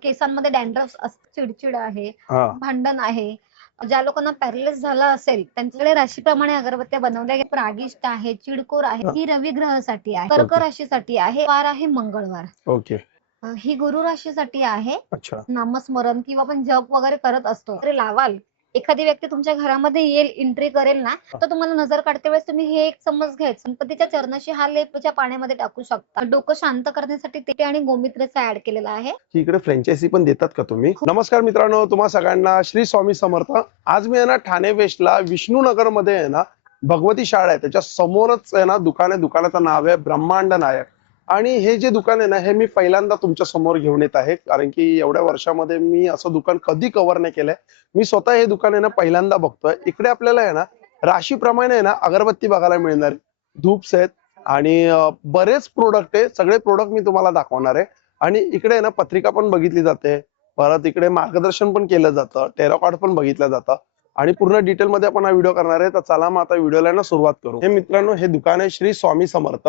केसांमध्ये dandruff चिडचिड आहे, हा भांडण आहे. ज्या लोकांना पॅरालिसिस झाला असेल त्यांच्याकडे राशीप्रमाणे अगरबत्त्या बनवल्या गेल्या. रागिष्ट आहे, चिडकोर आहे, ही रवी ग्रहासाठी आहे. कर्क ओके राशीसाठी आहे, वार आहे मंगळवार. ओके ही गुरु राशीसाठी आहे. अच्छा नामस्मरण किंवा आपण जप वगैरे करत असतो तरी लावाल. एखादी व्यक्ती तुमच्या घरामध्ये येईल, एंट्री करेल ना, तर तुम्हाला नजर काढते वेळेस तुम्ही हे एक समज घ्यायचं, गणपतीच्या चरणाशी हा लेपच्या पाण्यामध्ये टाकू शकता. डोकं शांत करण्यासाठी ते आणि गोमित्राचा ऍड केलेला आहे. की इकडे फ्रँचायझी पण देतात का तुम्ही? नमस्कार मित्रांनो, तुम्हा सगळ्यांना श्री स्वामी समर्थ. आज मी आहे ना ठाणे वेस्टला विष्णुनगर मध्ये आहे ना भगवती शाळा आहे, त्याच्या समोरच आहे ना दुकान आहे. दुकानाचं नाव आहे ब्रह्मांड नायक. आणि हे जे दुकान आहे ना हे मी पहिल्यांदा तुमच्या समोर घेऊन येत आहे, कारण की एवढ्या वर्षामध्ये मी असं दुकान कधी कव्हर नाही केलंय. मी स्वतः हे दुकान आहे ना पहिल्यांदा बघतोय. इकडे आपल्याला आहे ना राशीप्रमाणे आहे ना अगरबत्ती बघायला मिळणार, धूप्स आहेत आणि बरेच प्रोडक्ट आहे. सगळे प्रोडक्ट मी तुम्हाला दाखवणार आहे. आणि इकडे ना पत्रिका पण बघितली जाते, परत इकडे मार्गदर्शन पण केलं जातं, टेरो कार्ड पण बघितलं जातं आणि पूर्ण डिटेल मध्ये आपण हा व्हिडिओ करणार आहे. तर चला मग आता व्हिडिओला ना सुरुवात करू. हे मित्रांनो, हे दुकान आहे श्री स्वामी समर्थ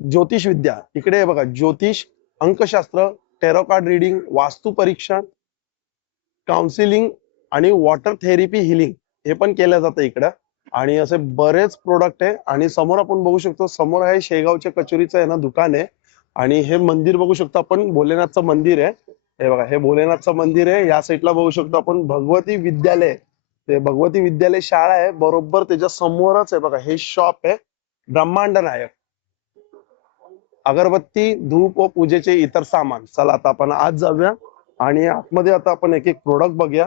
ज्योतिष विद्या. इकडे बघा, ज्योतिष, अंकशास्त्र, टेरो कार्ड रीडिंग, वास्तू परीक्षण, काउन्सिलिंग आणि वॉटर थेरपी हिलिंग हे पण केलं जातं इकडं. आणि असे बरेच प्रोडक्ट आहे. आणि समोर आपण बघू शकतो, समोर आहे शेगावच्या कचोरीचं आहे ना दुकान आहे. आणि हे मंदिर बघू शकतो आपण, भोलेनाथचं मंदिर आहे. हे बघा, हे भोलेनाथचं मंदिर आहे. या साईडला बघू शकतो आपण भगवती विद्यालय, ते भगवती विद्यालय शाळा आहे. बरोबर त्याच्या समोरच आहे बघा हे शॉप आहे ब्रह्मांड नायक. अगरबत्ती, धूप व पूजेचे इतर सामान. चला आता आपण आज जाऊया आणि आतमध्ये आता आपण एक एक प्रोडक्ट बघूया.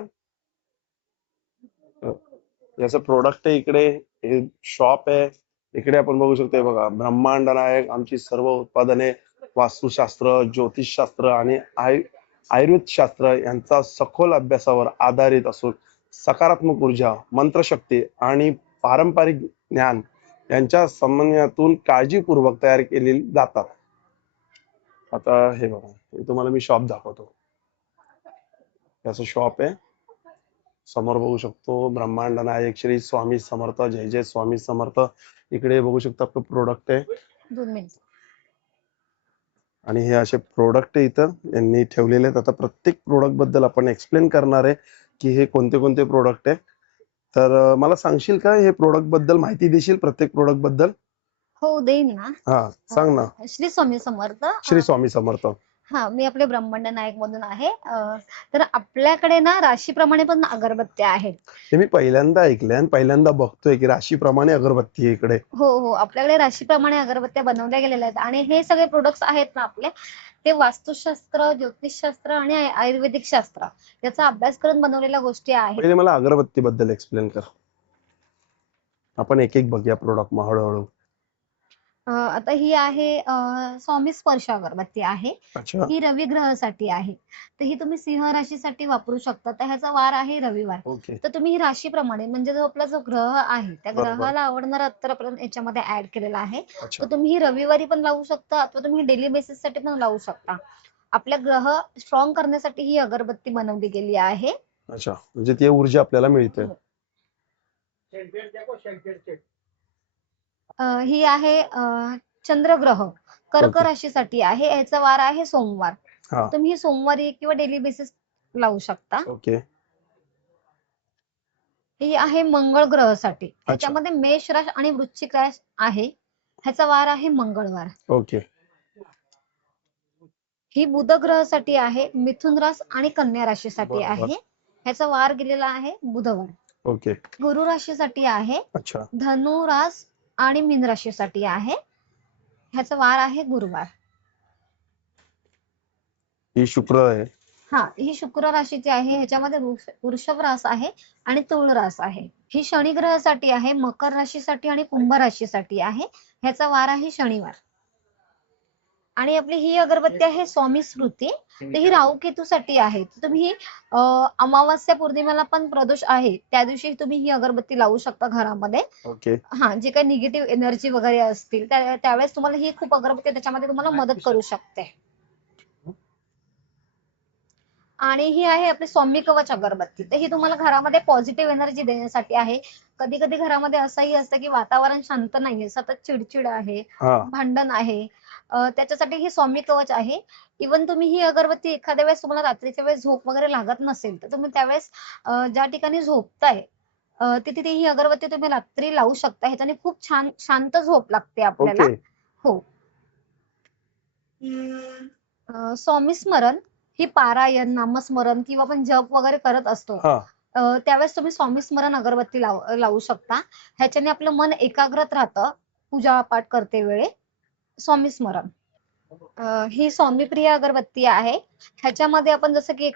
याचं प्रोडक्ट आहे इकडे, हे शॉप आहे. इकडे आपण बघू शकतो हे बघा ब्रह्मांड नायक. आमची सर्व उत्पादने वास्तुशास्त्र, ज्योतिषशास्त्र आणि आयुर्वेद शास्त्र यांचा सखोल अभ्यासावर आधारित असून सकारात्मक ऊर्जा, मंत्रशक्ती आणि पारंपरिक ज्ञान यांच्या समन्वयातून काळजीपूर्वक तयार केली जातात. आता हे बघा, हे तुम्हाला मी शॉप दाखवतो. याचं शॉप आहे. समोर बघू शकतो ब्रह्मांड नायक श्री स्वामी समर्थ, जय जय स्वामी समर्थ. इकडे बघू शकतो आपलं प्रोडक्ट आहे. 2 मिनिट. आणि हे असे प्रोडक्ट इथं यांनी ठेवलेले आहेत. आता प्रत्येक प्रोडक्ट बद्दल आपण एक्सप्लेन करणार आहे की हे कोणते कोणते प्रोडक्ट आहे. तर मला सांगशील का, हे प्रोडक्ट बद्दल माहिती देशील प्रत्येक प्रोडक्ट बद्दल? हो, देईन ना. हा सांग ना. श्री स्वामी समर्थ. श्री स्वामी समर्थ. मी आपले ब्रह्मांड नायक मधून आहे. तर आपल्याकडे ना राशीप्रमाणे पण अगरबत्त्या आहेत. हे मी पहिल्यांदा ऐकलंय आणि पहिल्यांदा बघतोय की राशीप्रमाणे अगरबत्ती आहे इकडे. हो, आपल्याकडे राशीप्रमाणे अगरबत्त्या बनवल्या गेलेल्या आहेत आणि हे सगळे प्रोडक्ट्स आहेत ना आपले, ते वास्तुशास्त्र, ज्योतिषशास्त्र आणि आयुर्वेदिक शास्त्र याचा अभ्यास करून बनवलेल्या गोष्टी आहेत. पहिले मला अगरबत्ती बद्दल एक्सप्लेन कर. आपण एक एक बघूया प्रोडक्ट मग हळूहळू. आता ही आहे स्वामी स्पर्श अगरबत्ती आहे. अच्छा ही रवी ग्रहासाठी आहे. तर ही तुम्ही सिंह राशीसाठी वापरू शकता. तर ह्याचा वार आहे रविवार. ओके तर तुम्ही ही राशीप्रमाणे म्हणजे जो आपला जो ग्रह आहे त्या बरोबर. ग्रहाला आवडणारा अत्तर आपण याच्यामध्ये ऍड केलेला आहे. अच्छा तर तुम्ही ही रविवारी पण लावू शकता अथवा तुम्ही डेली बेसिस साठी पण लावू शकता. आपल्या ग्रह स्ट्रॉंग करण्यासाठी ही अगरबत्ती बनवली गेली आहे. अच्छा, म्हणजे ती ऊर्जा आपल्याला मिळते. ही आहे चंद्रग्रह, कर्क ओके. राशीसाठी आहे. याचा वार आहे सोमवार. हा तुम्ही सोमवारी किंवा डेली बेसिस लावू शकता. ओके ही आहे मंगळ ग्रहासाठी. अच्छा ह्याच्यामध्ये मेष राश आणि वृश्चिक राश आहे. ह्याचा वार आहे मंगळवार. ओके ही बुध ग्रहासाठी आहे. मिथुन रास आणि कन्या राशीसाठी बरोबर. आहे. ह्याचा वार गेलेला आहे बुधवार. ओके गुरु राशीसाठी आहे. अच्छा धनु रास आणि मीन राशीसाठी आहे. ह्याचा वार आहे गुरुवार. ही शुक्र आहे. ही शुक्र राशीची आहे. ह्याच्यामध्ये वृषभ रास आहे आणि तुळ रास आहे. ही शनी ग्रहासाठी आहे. मकर राशीसाठी आणि कुंभ राशीसाठी आहे. ह्याचा वार आहे शनिवार. आणि आपली ही अगरबत्ती आहे स्वामी स्मृती. तर ही राहू केतूसाठी आहे. तर तुम्ही ही अमावास्या पौर्णिमेला पण प्रदोष आहे त्या दिवशी तुम्ही ही अगरबत्ती लावू शकता घरामध्ये. ओके जे काही निगेटिव्ह एनर्जी वगैरे असतील त्यावेळेस तुम्हाला ही खूप अगरबत्ती त्याच्यामध्ये तुम्हाला मदत करू शकते. आणि ही आहे आपली स्वामी कवच अगरबत्ती. तर ही तुम्हाला घरामध्ये पॉझिटिव्ह एनर्जी देण्यासाठी आहे. कधी कधी घरामध्ये असंही असतं की वातावरण शांत नाहीये, सतत चिडचिड आहे, हा भांडण आहे, त्याच्यासाठी ही सौम्य कवच आहे. इवन तुम्ही ही अगरबत्ती एखाद्या वेळेस तुम्हाला रात्रीच्या वेळेस झोप वगैरे लागत नसेल तर तुम्ही त्यावेळेस ज्या ठिकाणी झोपताय तिथे ही अगरबत्ती तुम्ही रात्री लावू शकता. ह्याच्याने खूप छान शांत झोप लागते आपल्याला. ओके. हो. स्वामी स्मरण ही पारायण, नामस्मरण किंवा आपण जप वगैरे करत असतो. हा. त्यावेळेस तुम्ही स्वामी स्मरण अगरबत्ती लावू शकता. ह्याच्याने आपलं मन एकाग्रत राहतं पूजा पाठ करते वेळी. स्वामी स्मरण ही स्वामीप्रिय अगरबत्ती आहे. ह्याच्यामध्ये आपण जसं की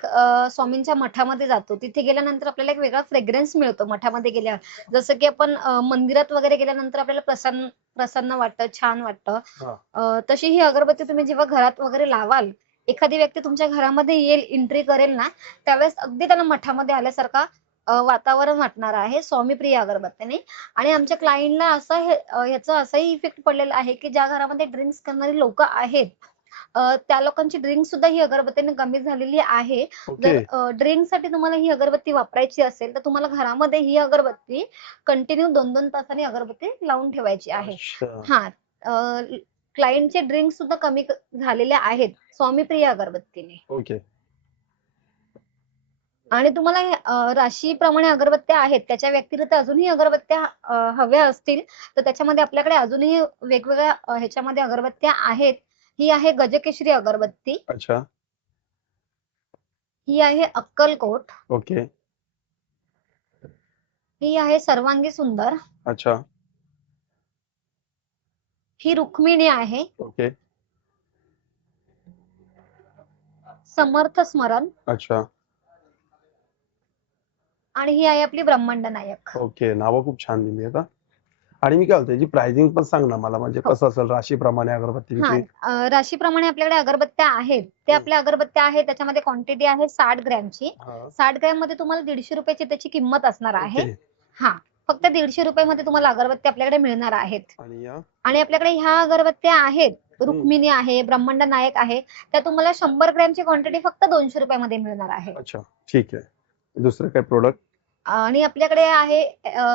स्वामींच्या मठामध्ये जातो तिथे गेल्यानंतर आपल्याला एक वेगळा फ्रेग्रन्स मिळतो मठामध्ये गेल्यावर. जसं की आपण मंदिरात वगैरे गेल्यानंतर आपल्याला प्रसन्न प्रसन्न वाटतं, छान वाटतं. तशी ही अगरबत्ती तुम्ही जेव्हा घरात वगैरे लावाल, एखादी व्यक्ती तुमच्या घरामध्ये येईल, एंट्री करेल ना, त्यावेळेस अगदी त्याला मठामध्ये आल्यासारखा वातावरण वाटणार आहे स्वामीप्रिय अगरबत्तीने. आणि आमच्या क्लायंटला ह्याचा असाही इफेक्ट पडलेला आहे की ज्या घरामध्ये ड्रिंक्स करणारी लोक आहेत त्या लोकांची ड्रिंक सुद्धा ही अगरबत्तीने कमी झालेली आहे. जर ड्रिंक साठी तुम्हाला ही अगरबत्ती वापरायची असेल तर तुम्हाला घरामध्ये ही अगरबत्ती कंटिन्यू 2-2 तासांनी अगरबत्ती लावून ठेवायची आहे. हा. क्लायंटचे ड्रिंक सुद्धा कमी झालेले आहेत स्वामीप्रिय अगरबत्तीने. ओके. आणि तुम्हाला राशीप्रमाणे अगरबत्त्या आहेत त्याच्या व्यतिरिक्त अजूनही अगरबत्त्या हव्या असतील तर त्याच्यामध्ये आपल्याकडे अजूनही वेगवेगळ्या ह्याच्यामध्ये अगरबत्त्या आहेत. ही आहे गजकेशरी अगरबत्ती. अच्छा. ही आहे अक्कलकोट. ओके. ही आहे सर्वांगी सुंदर. अच्छा. ही रुक्मिणी आहे. ओके. समर्थ स्मरण. अच्छा. आणि ही आहे आपली ब्रह्मांड नायक. ओके. नावं खूप छान दिली आहेत. आणि मी काय बोलतो याची प्राइसिंग पण सांग ना मला, म्हणजे कसं असेल राशीप्रमाणे अगरबत्तीची? राशीप्रमाणे आपल्याकडे अगरबत्त्या आहेत. ते आपल्या अगरबत्त्या आहेत त्याच्यामध्ये क्वांटिटी आहे 60 ग्रॅमची. 60 ग्रॅम मध्ये तुम्हाला 150 रुपयाची त्याची किंमत असणार आहे. हा. फक्त 150 रुपयामध्ये तुम्हाला अगरबत्ती आपल्याकडे मिळणार आहेत. आणि आपल्याकडे ह्या अगरबत्त्या आहेत रुक्मिणी आहे, ब्रह्मांड नायक आहे, त्या तुम्हाला 100 ग्रॅमची क्वांटिटी फक्त 200 रुपयामध्ये मिळणार आहे. अच्छा, ठीक आहे. दुसरं काय प्रोडक्ट? आणि आपल्याकडे आहे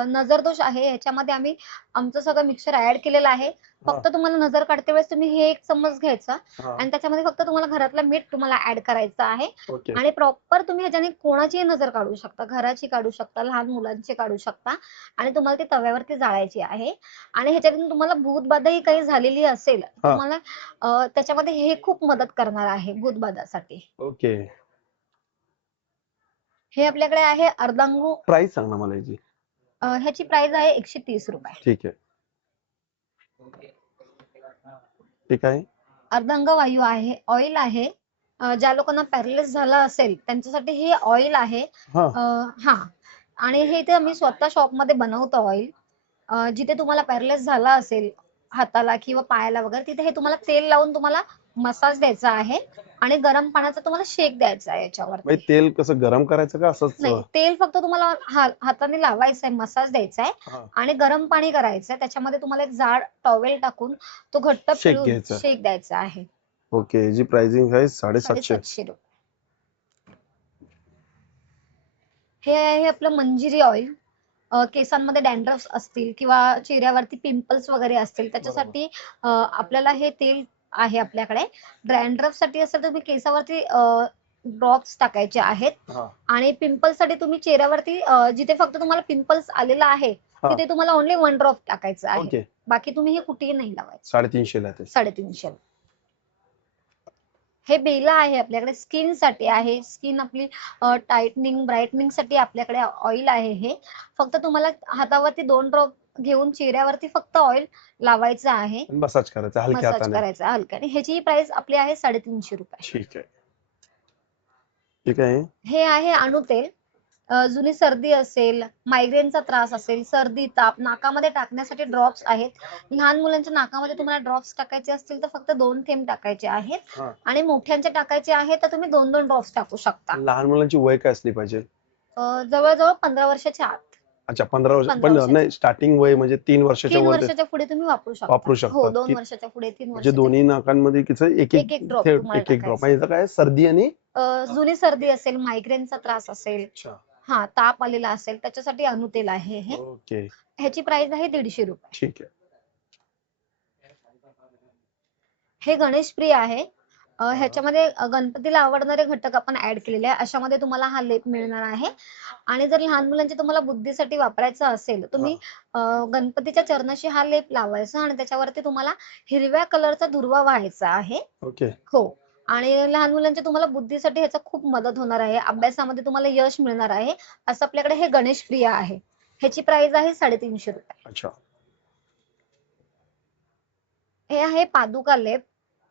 नजरदोष आहे. ह्याच्यामध्ये आम्ही आमचं सगळं मिक्सचर ऍड केलेलं आहे. फक्त तुम्हाला नजर काढते वेळेस तुम्ही हे एक चम्मच घ्यायचा आणि त्याच्यामध्ये फक्त तुम्हाला घरातलं मीठ तुम्हाला ऍड करायचं आहे. आणि प्रॉपर तुम्ही ह्याच्याने कोणाचीही नजर काढू शकता, घराची काढू शकता, लहान मुलांची काढू शकता. आणि तुम्हाला ती तव्यावरती जाळायची आहे. आणि ह्याच्यातून तुम्हाला भूतबाधाही काही झालेली असेल तुम्हाला त्याच्यामध्ये हे खूप मदत करणार आहे भूतबाधासाठी. ओके. हे आपल्याकडे आहे अर्धांगू. प्राइस सांग ना मला याची. ह्याची प्राइस आहे 130 रुपये. ठीक आहे. ठीक आहे. अर्धांग वायू आहे, ऑइल आहे. ज्या लोकांना पॅरालिसिस झाला असेल त्यांच्यासाठी हे ऑइल आहे. हा. आणि हे ते आम्ही स्वतः शॉप मध्ये बनवतो ऑइल. जिथे तुम्हाला पॅरालिसिस झाला असेल हाताला किंवा पायाला वगैरे तिथे हे तुम्हाला तेल लावून तुम्हाला मसाज द्यायचा आहे आणि गरम पाण्याचा तुम्हाला शेक द्यायचा आहे याच्यावर. तेल कसं गरम करायचं का असंच? नाही, तेल फक्त तुम्हाला हाताने लावायचं आहे, मसाज द्यायचा आहे आणि गरम पाणी करायचंय. त्याच्यामध्ये तुम्हाला एक जाड टॉवेल टाकून तो घट्ट पिळून शेक द्यायचा आहे. ओके. जी प्राइसिंग आहे 750 रुपये. हे आहे आपलं मंजिरी ऑइल. केसांमध्ये डॅन्ड्रफ असतील किंवा चेहऱ्यावरती पिंपल्स वगैरे असतील त्याच्यासाठी आपल्याला हे तेल आहे आपल्याकडे. डॅन्ड्रफ साठी असेल तर तुम्ही केसावरती ड्रॉप्स टाकायचे आहेत. आणि पिंपल्स साठी तुम्ही चेहऱ्यावरती जिथे फक्त तुम्हाला पिंपल्स आलेला आहे तिथे तुम्हाला ओन्ली 1 ड्रॉप टाकायचं आहे. बाकी तुम्ही हे कुठेही नाही लावायचं. 350 ला. 350. हे बेला आहे आपल्याकडे, स्किन साठी आहे. स्किन आपली टाइटनिंग ब्राईटनिंग साठी आपल्याकडे ऑइल आहे. हे फक्त तुम्हाला हातावरती 2 ड्रॉप घेऊन चेहऱ्यावरती फक्त ऑइल लावायचं आहे. मसाज करायचा हलक्या हाताने. मसाज करायचा हलक्याने. ह्याची प्राइस आपली आहे 350 रुपये. ठीक आहे. ठीक आहे. हे आहे अणुतेल. जुनी सर्दी असेल, मायग्रेनचा त्रास असेल, सर्दी ताप, नाकामध्ये टाकण्यासाठी ड्रॉप्स आहेत. लहान मुलांच्या नाकामध्ये तुम्हाला ड्रॉप्स टाकायचे असतील तर फक्त 2 थेंब टाकायचे आहेत. आणि मोठ्यांचे टाकायचे आहे तर तुम्ही 2-2 ड्रॉप्स टाकू शकता. लहान मुलांची वय काय असली पाहिजे? जवळजवळ 15 वर्षाच्या आत. अच्छा, 15 वर्ष. पण नाही, स्टार्टिंग वय म्हणजे 3 वर्षाच्या 3 वर्षाच्या पुढे तुम्ही वापरू शकता. हो, 2 वर्षाच्या पुढे 3 वर्ष. म्हणजे दोन्ही नाकांमध्ये एक एक ड्रॉप. म्हणजे काय सर्दी आणि जुनी सर्दी असेल, मायग्रेनचा त्रास असेल, हा ताप आलेला असेल त्याच्यासाठी अणुतेल आहे हे. ओके. ह्याची प्राइस आहे 150 रुपये. ठीक आहे. हे गणेश प्रिय आहे. हा. ह्याच्यामध्ये गणपतीला आवडणारे घटक आपण ऍड केलेले आहे. अशामध्ये तुम्हाला हा लेप मिळणार आहे. आणि जर लहान मुलांची तुम्हाला बुद्धीसाठी वापरायचं असेल, तुम्ही गणपतीच्या चरणाशी हा लेप लावायचा आणि त्याच्यावरती तुम्हाला हिरव्या कलरचा दुर्वा व्हायचा आहे. ओके. हो. आणि लहान मुलांच्या तुम्हाला बुद्धीसाठी ह्याचा खूप मदत होणार आहे. अभ्यासामध्ये तुम्हाला यश मिळणार आहे. असं आपल्याकडे हे गणेश प्रिय आहे. ह्याची प्राइस आहे ₹350. अच्छा. हे आहे पादुका लेप.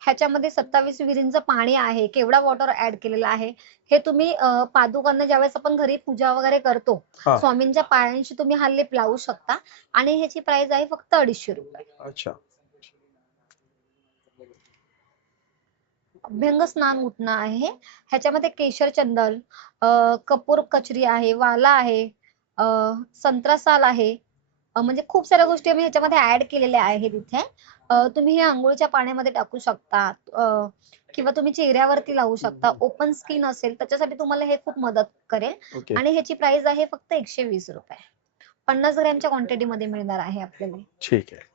ह्याच्यामध्ये 27 विरींचं पाणी आहे, केवढा वॉटर ऍड केलेला आहे. हे तुम्ही पादुकांना ज्यावेळेस आपण घरी पूजा वगैरे करतो, हा. स्वामींच्या पायांशी तुम्ही हा लेप लावू शकता. आणि ह्याची प्राइस आहे फक्त ₹250. अच्छा. अभ्यंग स्नान उठणं आहे. ह्याच्यामध्ये केशर चंदन, कपूर कचरी आहे, वाला आहे, अ, संत्रा साल आहे. म्हणजे खूप साऱ्या गोष्टी आम्ही ह्याच्यामध्ये ऍड केलेल्या आहेत इथे. तुम्ही हे अंघोळीच्या पाण्यामध्ये टाकू शकता, किंवा तुम्ही चेहऱ्यावरती लावू शकता. ओपन स्किन असेल त्याच्यासाठी तुम्हाला हे खूप मदत करेल. ओके. आणि ह्याची प्राइस आहे फक्त ₹120. 50 ग्रॅमच्या क्वांटिटी मध्ये मिळणार आहे आपल्याला. ठीक आहे.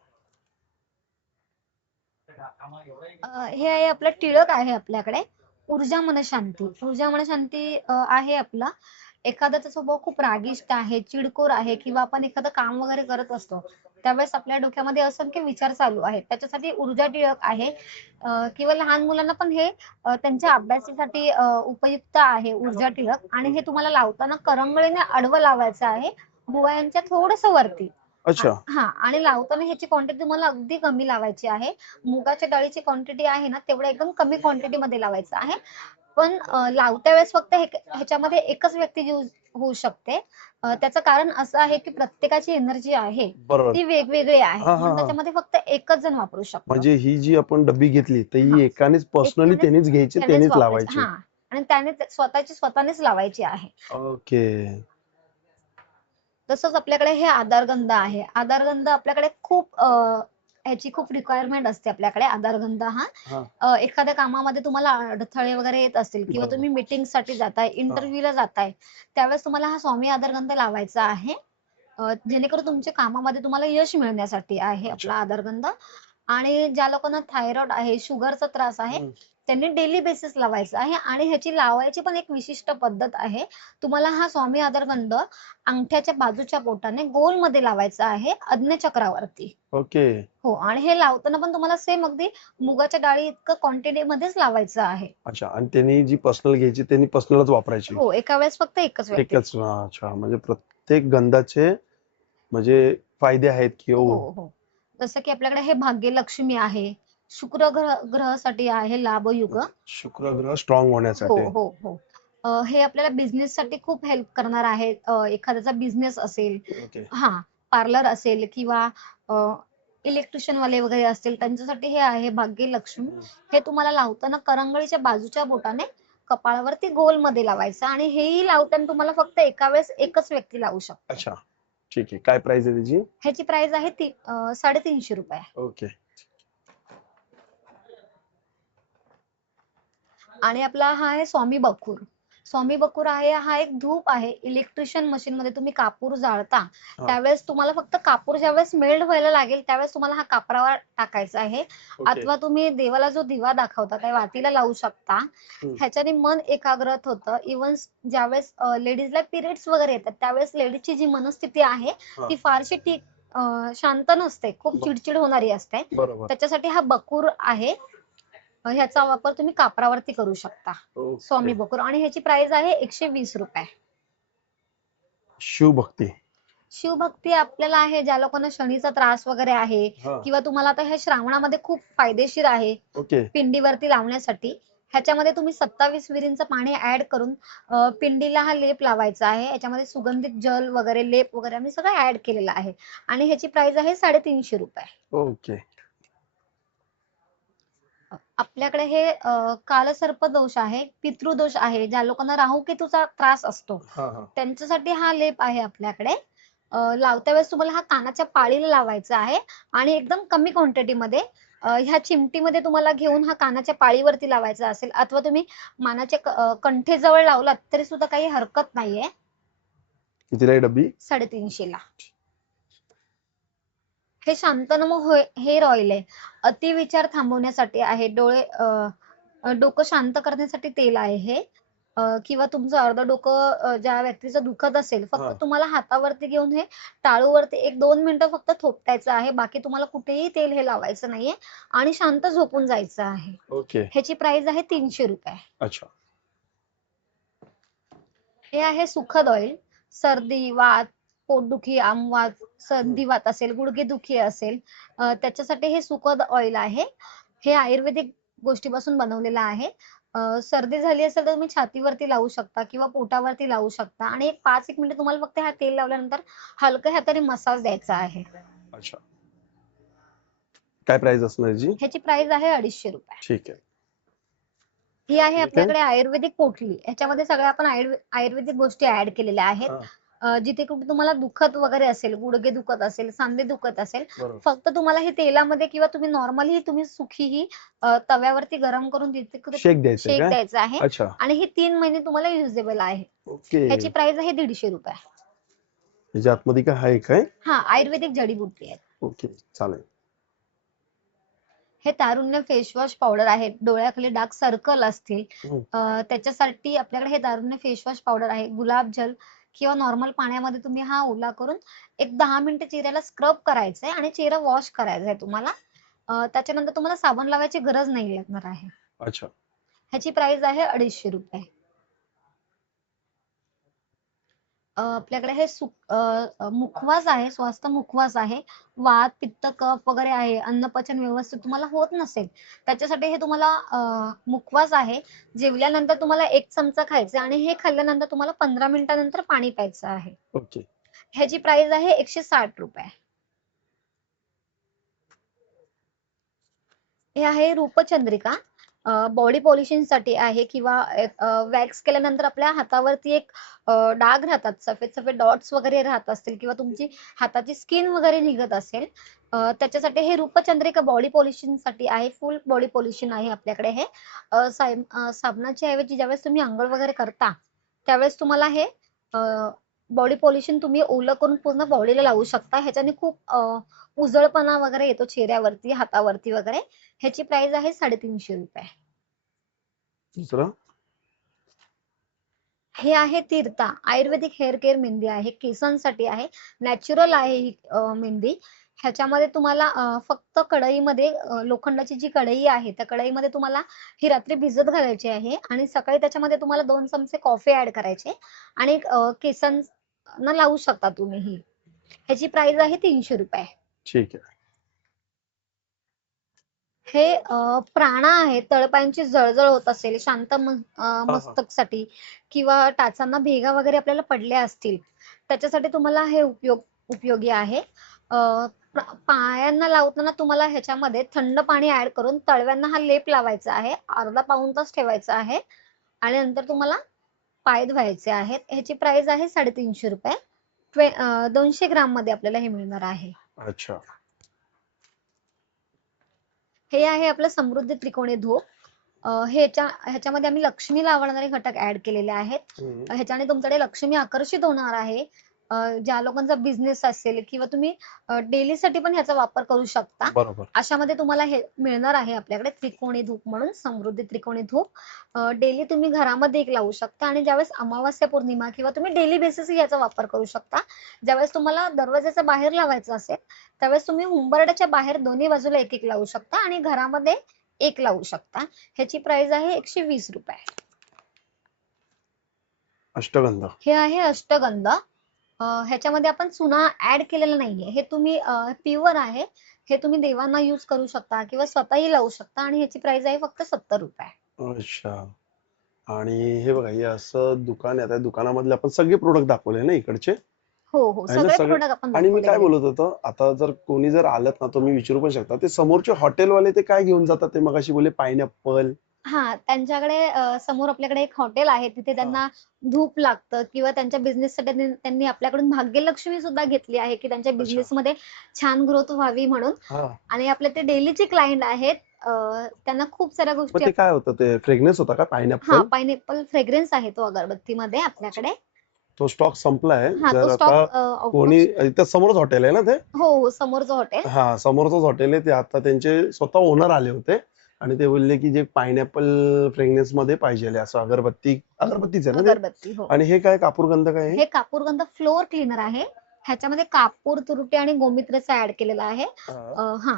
हे आहे आपलं टिळक आहे आपल्याकडे. ऊर्जा मनशांती. ऊर्जा मनशांती आहे आपला. एखाद्याचा स्वभाव खूप रागिष्ट आहे, चिडखोर आहे, किंवा आपण एखादं काम वगैरे करत असतो त्यावेळेस आपल्या डोक्यामध्ये असंख्य विचार चालू आहेत, त्याच्यासाठी ऊर्जा टिळक आहे. किंवा लहान मुलांना पण हे त्यांच्या अभ्यासासाठी उपयुक्त आहे ऊर्जा टिळक. आणि हे तुम्हाला लावताना करंगळीने आडवं लावायचं आहे, भुवयांच्या थोडस वरती. अच्छा. हा. आणि लावताना ह्याची क्वांटिटी तुम्हाला अगदी कमी लावायची आहे. मुगाच्या डाळीची क्वांटिटी आहे ना, तेवढं एकदम कमी क्वांटिटी मध्ये लावायचं आहे. पण लावत्या वेळेस फक्त ह्याच्यामध्ये एकच व्यक्ती यूज होऊ शकते. त्याचं कारण असं आहे की प्रत्येकाची एनर्जी आहे बरोबर. ती वेगवेगळी आहे, हा हा म्हणून हा. त्याच्यामध्ये फक्त एकच जण वापरू शकतो. म्हणजे ही जी आपण डब्बी घेतली तर हा. ही एकानेच पर्सनली एकाने त्यांनीच घ्यायची, त्यानेच त्यांनीच वापरायचं. लावायची. हा. आणि त्याने स्वतःनेच लावायची आहे. ओके. तसंच आपल्याकडे हे आधारगंध आहे. आधारगंध आपल्याकडे खूप ह्याची खूप रिक्वायरमेंट असते आपल्याकडे. आधारगंध हा हा. एखाद्या कामामध्ये तुम्हाला अडथळे वगैरे येत असतील, किंवा बरोबर. तुम्ही मीटिंग साठी जाताय, इंटरव्ह्यूला जाताय, त्यावेळेस तुम्हाला हा स्वामी आधारगंध लावायचा आहे. जेणेकरून तुमच्या कामामध्ये तुम्हाला यश मिळण्यासाठी आहे अच्छा. आपला आधारगंध. आणि ज्या लोकांना थायरॉइड आहे, शुगरचा त्रास आहे, त्यांनी डेली बेसिस लावायचं आहे. आणि ह्याची लावायची पण एक विशिष्ट पद्धत आहे. तुम्हाला हा स्वामी आधारगंध अंगठ्याच्या बाजूच्या बोटाने गोल मध्ये लावायचा आहे, आज्ञाचक्रावरती. ओके. हो. आणि हे लावताना पण तुम्हाला सेम अगदी मुगाच्या डाळी इतकं क्वांटिटी मध्येच लावायचं आहे. अच्छा. आणि त्यांनी जी पर्सनल घ्यायची त्यांनी पर्सनलच वापरायची. हो. एका वेळेस फक्त एकच व्यक्ती. एकच. अच्छा. म्हणजे प्रत्येक गंधाचे म्हणजे फायदे आहेत की हो हो. हो. जसं की आपल्याकडे हे भाग्यलक्ष्मी आहे, शुक्र ग्रहासाठी आहे लाभयुग. शुक्र ग्रह स्ट्रॉंग हो होण्यासाठी. हो हो. हे आपल्याला बिझनेस साठी खूप हेल्प करणार आहे. एखाद्याचा बिझनेस असेल, ओके. हा, पार्लर असेल, किंवा इलेक्ट्रिशियन वाले वगैरे असतील, त्यांच्यासाठी हे आहे भाग्यलक्ष्मी. हे तुम्हाला लावताना करंगळीच्या बाजूच्या बोटाने कपाळावरती गोल मध्ये लावायचं. आणि हेही लावताना तुम्हाला फक्त एका वेळेस एकच व्यक्ती लावू शकते. अच्छा. ठीक आहे. काय प्राइस आहे त्याची? ह्याची प्राइस आहे ₹350. ओके. आणि आपला हा आहे स्वामी बकूर. स्वामी बकूर आहे, हा एक धूप आहे. इलेक्ट्रिशियन मशीन मध्ये तुम्ही कापूर जाळता त्यावेळेस तुम्हाला फक्त कापूर ज्यावेळेस मेल्ट व्हायला लागेल त्यावेळेस तुम्हाला हा कापरावर टाकायचा आहे. ओके. अथवा तुम्ही देवाला जो दिवा दाखवता त्या वातीला लावू शकता. ह्याच्याने मन एकाग्रत होतं. इव्हन ज्यावेळेस लेडीजला पिरियड्स वगैरे येतात त्यावेळेस लेडीजची जी मनस्थिती आहे ती फारशी शांत नसते, खूप चिडचिड होणारी असते. बरोबर. त्याच्यासाठी हा बकूर आहे. ह्याचा वापर तुम्ही कापरावरती करू शकता. स्वामी ओके. बकूर. आणि ह्याची प्राइस आहे ₹120. शिवभक्ती. शिवभक्ती आपल्याला आहे ज्या लोकांना शनीचा त्रास वगैरे आहे, हा. किंवा तुम्हाला आता ह्या श्रावणामध्ये खूप फायदेशीर आहे ओके. पिंडीवरती लावण्यासाठी. ह्याच्यामध्ये तुम्ही 27 विरींचं पाणी ऍड करून पिंडीला हा लेप लावायचा आहे. याच्यामध्ये सुगंधित जल वगैरे, लेप वगैरे आम्ही सगळं ऍड केलेलं आहे. आणि ह्याची प्राइस आहे ₹350. ओके. आपल्याकडे हे कालसर्प दोष आहे, पितृदोष आहे, ज्या लोकांना राहूकेतूचा त्रास असतो हा हा. त्यांच्यासाठी हा लेप आहे आपल्याकडे. लावत्या वेळेस तुम्हाला हा कानाच्या पाळीला लावायचा आहे. आणि एकदम कमी क्वांटिटी मध्ये ह्या चिमटीमध्ये तुम्हाला घेऊन हा कानाच्या पाळीवरती लावायचा असेल, अथवा तुम्ही मानाच्या कंठेजवळ लावलात तरी सुद्धा काही हरकत नाहीये. कितीला आहे डब्बी? 350 ला. हे शांतनम हेअर ऑइल आहे. अतिविचार थांबवण्यासाठी आहे. डोकं शांत करण्यासाठी तेल आहे हे. किंवा तुमचं अर्धं डोकं ज्या व्यक्तीचं दुखत असेल, फक्त हा. तुम्हाला हातावरती घेऊन हे टाळूवरती 1-2 मिनिटं फक्त थोपटायचं आहे. बाकी तुम्हाला कुठेही तेल हे लावायचं नाहीये आणि शांत झोपून जायचं आहे. ओके. ह्याची प्राइस आहे ₹300. अच्छा. हे आहे सुखद ऑइल. सर्दी, वात, पोटदुखी, आमवात, संधिवात असेल, गुडघेदुखी असेल, त्याच्यासाठी हे सुखद ऑइल आहे. हे आयुर्वेदिक गोष्टीपासून बनवलेलं आहे. सर्दी झाली असेल तर तुम्ही छातीवरती लावू शकता किंवा पोटावरती लावू शकता आणि एक 5-1 मिनिटं तुम्हाला फक्त हा तेल लावल्यानंतर हलक्या हाताने मसाज द्यायचा आहे. अच्छा. काय प्राइस असणार याची? ह्याची प्राइस आहे ₹250. ठीक आहे. ही आहे ठीक आहे. आपल्याकडे आयुर्वेदिक पोटली. ह्याच्यामध्ये सगळ्या आपण आयुर्वेदिक गोष्टी ऍड केलेल्या आहेत. हा. जिथे कुठे तुम्हाला दुखत वगैरे असेल, गुडघे दुखत असेल, सांधे दुखत असेल, बरोबर. फक्त तुम्हाला हे तेलामध्ये किंवा तुम्ही नॉर्मली तुम्ही सुखीही तव्यावरती गरम करून तिथे शेक द्यायचं शेक काय? द्यायचा आहे अच्छा. आणि ही 3 महिने तुम्हाला युजेबल आहे. ओके. ह्याची प्राइस आहे ₹150. याच्या आतमध्ये काय आहे काय? हा, आयुर्वेदिक जडीबुटी आहे. ओके, चालेल. हे तारुण्य फेस वॉश पावडर आहे. डोळ्याखाली डार्क सर्कल असतील हम्म. त्याच्यासाठी आपल्याकडे हे तारुण्य फेस वॉश पावडर आहे. गुलाब जल किंवा नॉर्मल पाण्यामध्ये तुम्ही हा ओला करून एक 10 मिनिटं चेहऱ्याला स्क्रब करायचंय आणि चेहरा वॉश करायचा आहे तुम्हाला. त्याच्यानंतर तुम्हाला साबण लावायची गरज नाही लागणार आहे. अच्छा. ह्याची प्राइस आहे ₹250. आपल्याकडे हे मुखवास आहे, स्वास्थ्य मुखवास आहे. वात, पित्त, कफ वगैरे आहे, अन्नपचन व्यवस्थित तुम्हाला होत नसेल, त्याच्यासाठी हे तुम्हाला मुखवास आहे. जेवल्यानंतर तुम्हाला 1 चमचा खायचा आणि हे खाल्ल्यानंतर तुम्हाला 15 मिनिटानंतर पाणी प्यायचं आहे. ओके. ह्याची प्राइस आहे ₹160. हे आहे रूपचंद्रिका. बॉडी पॉलिशिंगसाठी आहे किंवा वॅक्स केल्यानंतर आपल्या हातावरती एक डाग राहतात, सफेद-सफेद डॉट्स वगैरे राहत असतील किंवा तुमची हाताची स्किन वगैरे निघत असेल, त्याच्यासाठी हे रूपचंद्रिका बॉडी पॉलिशिंगसाठी आहे. फुल बॉडी पॉलिशिंग आहे आपल्याकडे हे. साबणाच्या ऐवजी ज्यावेळेस तुम्ही अंघोळ वगैरे करता, त्यावेळेस तुम्हाला हे बॉडी पॉलिशिंग तुम्ही ओलं करून पूर्ण बॉडीला लावू शकता. ह्याच्याने खूप उजळपणा वगैरे येतो चेहऱ्यावरती, हातावरती वगैरे. ह्याची प्राइस आहे ₹350. दुसरं? हे आहे तीर्था. आयुर्वेदिक हेअर केअर मेहंदी आहे. केसांसाठी आहे. नॅचरल आहे ही मेहंदी. ह्याच्यामध्ये तुम्हाला फक्त कढईमध्ये लोखंडाची जी कढई आहे, त्या कढईमध्ये तुम्हाला ही रात्री भिजत घालायची आहे आणि सकाळी त्याच्यामध्ये तुम्हाला 2 चमचे कॉफी ऍड करायचे आणि केसांना लावू शकता तुम्ही ही. ह्याची प्राइस आहे ₹300. ठीक आहे. हे प्राणा आहे. तळपायांची जळजळ होत असेल, शांत हा. मस्तकसाठी किंवा टाचांना भेगा वगैरे आपल्याला पडल्या असतील, त्याच्यासाठी तुम्हाला हे उपयोगी आहे. पायांना लावताना तुम्हाला ह्याच्यामध्ये थंड पाणी ऍड करून तळव्यांना हा लेप लावायचा आहे. अर्धा पाऊण तास ठेवायचा आहे आणि नंतर तुम्हाला पाय धुवायचे आहेत. ह्याची प्राइस आहे ₹350. 200 ग्राम मध्ये आपल्याला हे मिळणार आहे. अच्छा. हे आहे आपलं समृद्धी त्रिकोणी धूप. ह्याच्यामध्ये आम्ही लक्ष्मी लावणारे घटक ऍड केलेले आहेत. ह्याच्याने तुमच्याकडे लक्ष्मी आकर्षित होणार आहे. ज्या लोकांचा बिझनेस असेल किंवा तुम्ही डेली साठी पण ह्याचा वापर करू शकता. बरोबर. अशामध्ये तुम्हाला हे मिळणार आहे आपल्याकडे त्रिकोणी धूप म्हणून, समृद्धी त्रिकोणी धूप. डेली तुम्ही घरामध्ये एक लावू शकता आणि ज्यावेळेस अमावास्या पौर्णिमा किंवा तुम्ही डेली बेसिस याचा वापर करू शकता. ज्यावेळेस तुम्हाला दरवाजाच्या बाहेर लावायचं असेल, त्यावेळेस तुम्ही उंबरठ्याच्या बाहेर दोन्ही बाजूला एक लावू शकता आणि घरामध्ये एक लावू शकता. ह्याची प्राइस आहे ₹120. अष्टगंध. हे आहे अष्टगंध. ह्याच्यामध्ये आपण चुना ऍड केलेला नाहीये. हे तुम्ही प्युअर आहे. हे तुम्ही देवांना यूज करू शकता किंवा स्वतःही लावू शकता आणि ह्याची प्राइस आहे फक्त ₹70. अच्छा. आणि हे बघा, हे असं दुकान आहे. त्या दुकानामधले आपण सगळे प्रोडक्ट दाखवले ना इकडचे, हो, आहे ना सगळे सगळे. प्रोडक्ट आपण आणि मी काय दाखवलेले. बोलत होतो, आता जर कोणी जर आलं ना, तुम्ही विचारू पण शकता, ते समोरचे हॉटेलवाले ते काय घेऊन जातात? ते मगाशी बोलले पायनॅपल. हा, त्यांच्याकडे समोर आपल्याकडे एक हॉटेल आहे. तिथे त्यांना धूप लागतं किंवा त्यांच्या बिझनेससाठी त्यांनी आपल्याकडून भाग्यलक्ष्मी सुद्धा घेतली आहे की त्यांच्या अच्छा. बिझनेसमध्ये छान ग्रोथ व्हावी म्हणून. हा. आणि आपले ते डेलीचे क्लायंट आहेत. त्यांना खूप साऱ्या मग गोष्टी ते काय होतं? ते फ्रेग्रन्स होता का हा, पायनॅपल? पायनॅपल फ्रेग्रन्स आहे तो अगरबत्तीमध्ये आपल्याकडे. तो स्टॉक संपलाय. हा, जर तो आता स्टॉक कोणी इथं समोरच हॉटेल आहे ना ते? हो हो, समोरचं हॉटेल. हा, समोरचंच हॉटेल आहे ते. आता त्यांचे स्वतः ओनर आले होते आणि ते बोलले की जे पायनॅपल फ्रेग्रन्स मध्ये पाहिजे असं अगरबत्तीच आहे ना ते? अगरबत्ती, हो. आणि हे काय कापूरगंध काय आहे? हे कापूरगंध फ्लोअर क्लीनर आहे. ह्याच्यामध्ये कापूर, तुरटी आणि गोमित्रचा ऍड केलेला आहे. हा. हा,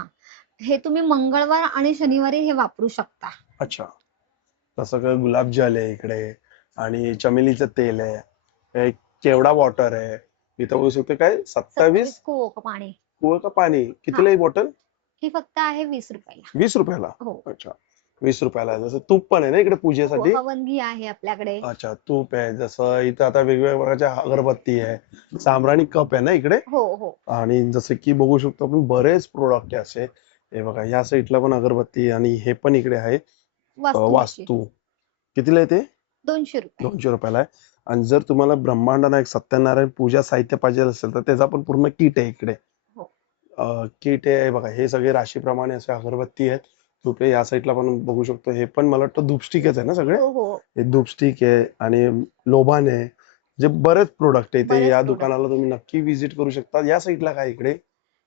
हे तुम्ही मंगळवार आणि शनिवारी हे वापरू शकता. अच्छा. तसं काय गुलाबजल आहे इकडे आणि चमेलीचं तेल आहे. हे केवडा वॉटर आहे. इथं बघू शकतो काय 27 27 कुओ पाणी. कुळं का पाणी हा, कितीला ही बॉटल? ही फक्त आहे 20 रुपयाला. 20 रुपयाला? हो. अच्छा, 20 रुपयाला आहे. जसं तूप पण आहे ना इकडे हो, पूजेसाठी? हवनघी आहे आपल्याकडे. अच्छा, तूप आहे. जसं इथं आता वेगवेगळ्या प्रकारच्या अगरबत्ती आहे, सांब्राणी कप आहे ना इकडे? हो हो. आणि जसं की बघू शकतो आपण बरेच प्रोडक्ट आहे असे. हे बघा या साईडला पण अगरबत्ती आणि हे पण इकडे आहे. वास्तूची वास्तू कितीला आहे ते? 200 रुपये. 200 रुपयाला आहे. आणि जर तुम्हाला ब्रह्मांड नायक सत्यनारायण पूजा साहित्य पाहिजे असेल तर त्याचा पण पूर्ण किट आहे इकडे. हो. किट आहे बघा. हे सगळे राशीप्रमाणे असे अगरबत्ती आहेत. धूप आहे. या साईडला पण बघू शकतो. हे पण मला वाटतं धूपस्टिकच आहे ना सगळे? हो हो, हे धूपस्टिक आहे आणि लोबान आहे. जे बरेच प्रोडक्ट आहे ते बरेच या प्रोडक्ट. दुकानाला तुम्ही नक्की व्हिजिट करू शकता. या साईडला काय इकडे?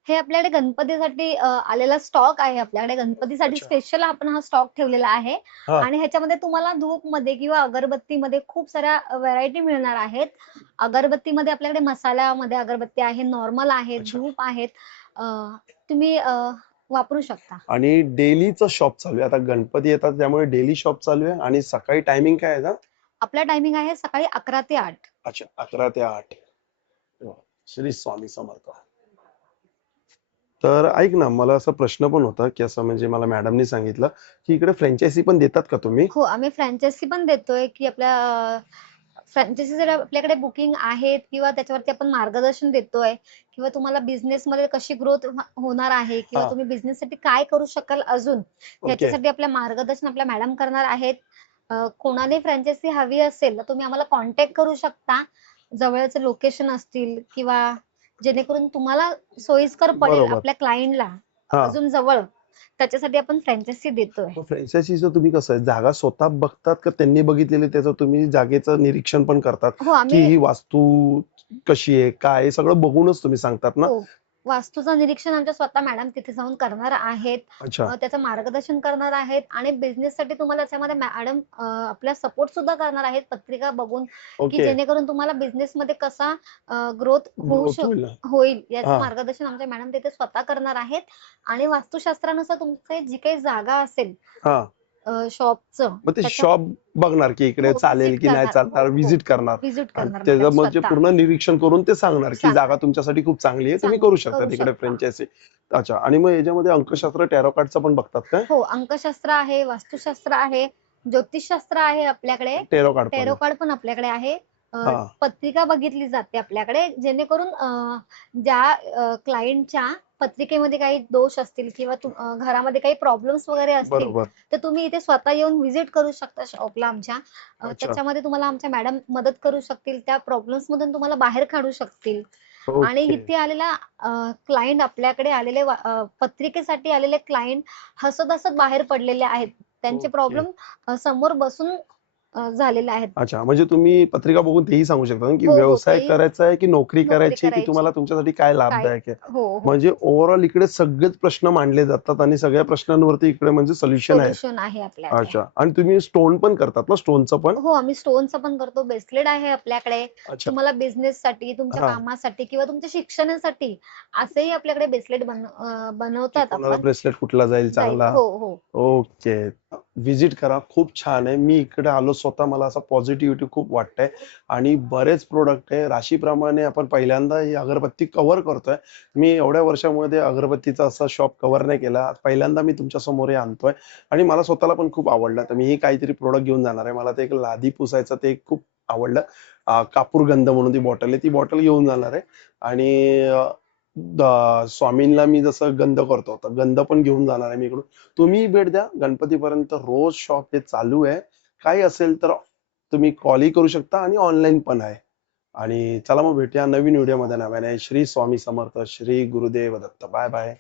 हे आपल्याकडे गणपतीसाठी आलेला स्टॉक आहे. आपल्याकडे गणपतीसाठी अच्छा. स्पेशल आपण हा स्टॉक ठेवलेला आहे. हा. आणि ह्याच्यामध्ये तुम्हाला धूपमध्ये किंवा अगरबत्तीमध्ये खूप साऱ्या व्हरायटी मिळणार आहेत. अगरबत्तीमध्ये आपल्याकडे मसाल्यामध्ये अगरबत्ती आहे, नॉर्मल आहेत, अच्छा. धूप आहेत. अ, तुम्ही वापरू शकता. आणि डेलीचं शॉप चालू आहे. आता गणपती येतात त्यामुळे डेली शॉप चालू आहे. आणि सकाळी टायमिंग काय आहे ना? आपला टायमिंग आहे सकाळी 11 ते 8. अच्छा, 11 ते 8. श्री स्वामी समर्थ. तर ऐक ना, मला असा प्रश्न पण होता की असं म्हणजे मला मॅडमनी सांगितलं की इकडे फ्रँचायझी पण देतात का तुम्ही? हो, आम्ही फ्रँचायझी पण देतोय, की आपल्या फ्रँचायझी जर आपल्याकडे बुकिंग आहेत किंवा त्याच्यावरती आपण मार्गदर्शन देतोय किंवा तुम्हाला बिझनेसमध्ये कशी ग्रोथ होणार आहे किंवा हा. तुम्ही बिझनेससाठी काय करू शकाल अजून, ओके. ह्याच्यासाठी आपलं मार्गदर्शन आपल्या मॅडम करणार आहेत. कोणाने फ्रँचायझी हवी असेल तर तुम्ही आम्हाला कॉन्टॅक्ट करू शकता. जवळचे लोकेशन असतील किंवा जेणेकरून तुम्हाला सोयीस्कर पडेल बरोबर. आपल्या क्लायंटला हा. अजून जवळ, त्याच्यासाठी आपण फ्रँचायझी देतोय. फ्रँचायझीचं तुम्ही कसं आहे, जागा स्वतः बघतात का त्यांनी बघितलेली त्याचं तुम्ही जागेचं निरीक्षण पण करतात हो, की आम्ही ही वास्तू कशी आहे काय आहे, सगळं बघूनच तुम्ही सांगतात ना? हो. वास्तूचं निरीक्षण आमच्या स्वतः मॅडम तिथे जाऊन करणार आहेत. अच्छा. त्याचं मार्गदर्शन करणार आहेत आणि बिझनेससाठी तुम्हाला त्याच्यामध्ये मॅडम आपला सपोर्ट सुद्धा करणार आहेत पत्रिका बघून, की ओके. जेणेकरून तुम्हाला बिझनेसमध्ये कसा ग्रोथ ग्रोथ होईल ना? होईल याचं हा. मार्गदर्शन आमच्या मॅडम तिथे स्वतः करणार आहेत. आणि वास्तुशास्त्रानुसार तुमची जी काही जागा असेल हा. शॉपचं मग ते त्याच्या शॉप बघणार की इकडे हो, चालेल व्हिजिट की नाही करणार. चालणार, हो, हो. व्हिजिट करणार. व्हिजिट आणि करणार त्याचं मॅडम मग जे स्वतः. पूर्ण निरीक्षण करून ते सांगणार की सांगणार. जागा तुमच्यासाठी खूप चांगली आहे, तुम्ही चांगलं करू शकता करू तिकडे शकता. फ्रँचायझी. अच्छा. आणि मग याच्यामध्ये अंकशास्त्र टॅरो कार्डचं पण बघतात काय? हो, अंकशास्त्र आहे, वास्तुशास्त्र आहे, ज्योतिषशास्त्र आहे आपल्याकडे, टॅरो कार्ड पण टॅरो आहे. कार्ड पण आपल्याकडे आहे. हा. पत्रिका बघितली जाते आपल्याकडे, जेणेकरून ज्या क्लायंटच्या पत्रिकेमध्ये काही दोष असतील किंवा घरामध्ये काही प्रॉब्लेम्स वगैरे असतील, बरोबर. तर तुम्ही इथे स्वतः येऊन व्हिजिट करू शकता शॉपला आमच्या. अच्छा. त्याच्यामध्ये तुम्हाला आमच्या मॅडम मदत करू शकतील, त्या प्रॉब्लेम्स मधून तुम्हाला बाहेर काढू शकतील. आणि ओके. इथे आलेला क्लायंट आपल्याकडे आलेले पत्रिकेसाठी आलेले क्लायंट हसत हसत बाहेर पडलेले आहेत. त्यांचे ओके. प्रॉब्लेम समोर बसून झालेले आहेत. अच्छा, म्हणजे तुम्ही पत्रिका बघून तेही सांगू शकता ना की हो हो, व्यवसाय तेही करायचा आहे की नोकरी नोकरी करायची आहे की करायची तुम्हाला तुमच्यासाठी काय काय. लाभदायक आहे. हो हो, म्हणजे ओव्हरऑल इकडे सगळेच प्रश्न मांडले जातात आणि सगळ्या प्रश्नांवरती इकडे म्हणजे सोल्युशन आहेत. सोल्युशन आहे आपल्याकडे. अच्छा. आणि तुम्ही स्टोन पण करतात ना, स्टोनचं पण? हो, आम्ही स्टोनचं पण करतो, ब्रेसलेट आहे आपल्याकडे. अच्छा. तुम्हाला बिझनेससाठी, तुमच्या हा. कामासाठी किंवा तुमच्या शिक्षणासाठी असेही आपल्याकडे ब्रेसलेट की बनवतात कोणाला आपण. ब्रेसलेट कुठला जाईल जाईल. चांगला. हो हो. ओके. व्हिजिट करा. खूप छान आहे. मी इकडे आलो स्वतः मला असं पॉझिटिव्हिटी खूप वाटतंय. आणि बरेच प्रोडक्ट आहे. राशीप्रमाणे आपण पहिल्यांदा ही अगरबत्ती कव्हर करतोय. मी एवढ्या वर्षामध्ये अगरबत्तीचा असा शॉप कव्हर नाही केला. पहिल्यांदा मी तुमच्या समोर हे आणतोय आणि मला स्वतःला पण खूप आवडलं. तर मीही काहीतरी प्रोडक्ट घेऊन जाणार आहे. मला ते एक लादी पुसायचं ते खूप आवडलं. कापूरगंध म्हणून ती बॉटल आहे. ती बॉटल घेऊन जाणार आहे. आणि स्वामींना मी जसं गंध करतो, तर गंध पण घेऊन जाणार आहे मी इकडून. तुम्ही भेट द्या. गणपतीपर्यंत रोज शॉप हे चालू आहे. काही असेल तर तुम्ही कॉलही करू शकता आणि ऑनलाईन पण आहे. आणि चला मग भेटूया नवीन व्हिडिओमध्ये. नव्याने. श्री स्वामी समर्थ, श्री गुरुदेव दत्त. Bye bye.